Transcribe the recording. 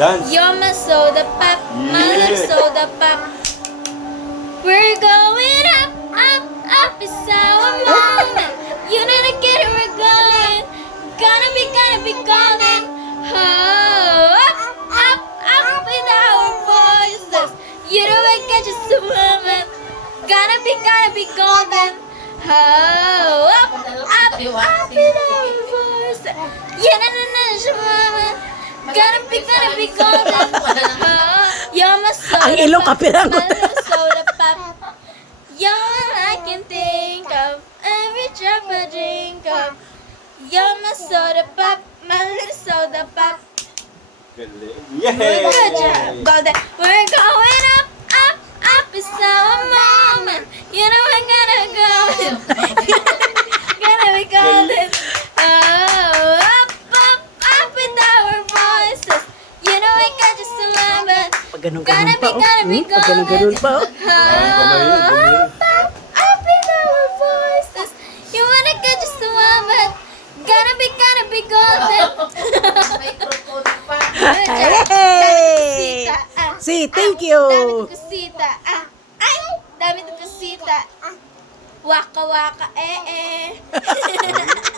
Dance. You're my soda pop, my Yeah. little soda pop. We're going up, up, up, it's our moment. You need to get it, we're going. Gonna be golden. Oh, up, up, up with our voices. You know I get just a moment. Gonna be golden. Oh, up, up, up with our voices. You know just a moment. Gonna be golden. Oh, you're my soda Ang ilong pop, kapilang ko. my little soda pop. You're all I can think of. Every drop I drink of. You're my soda pop, my little soda pop. Galing. Good job, Yay! golden. We're going up, up, up. It's our moment. You know I'm gonna go. Gonna be golden. Oh, up, up, up with our voices. You know I got just a moment. Pag ganun-ganun pa, oh. Gonna be Pag ganun-ganun pa, oh. Oh, up, up with our voices. You wanna get just a moment. Gonna be golden. Good job. Hey! Kusita, ah. Si, thank you. Dami to kusita, ah. Ay, dami to kusita. Waka waka, eh eh.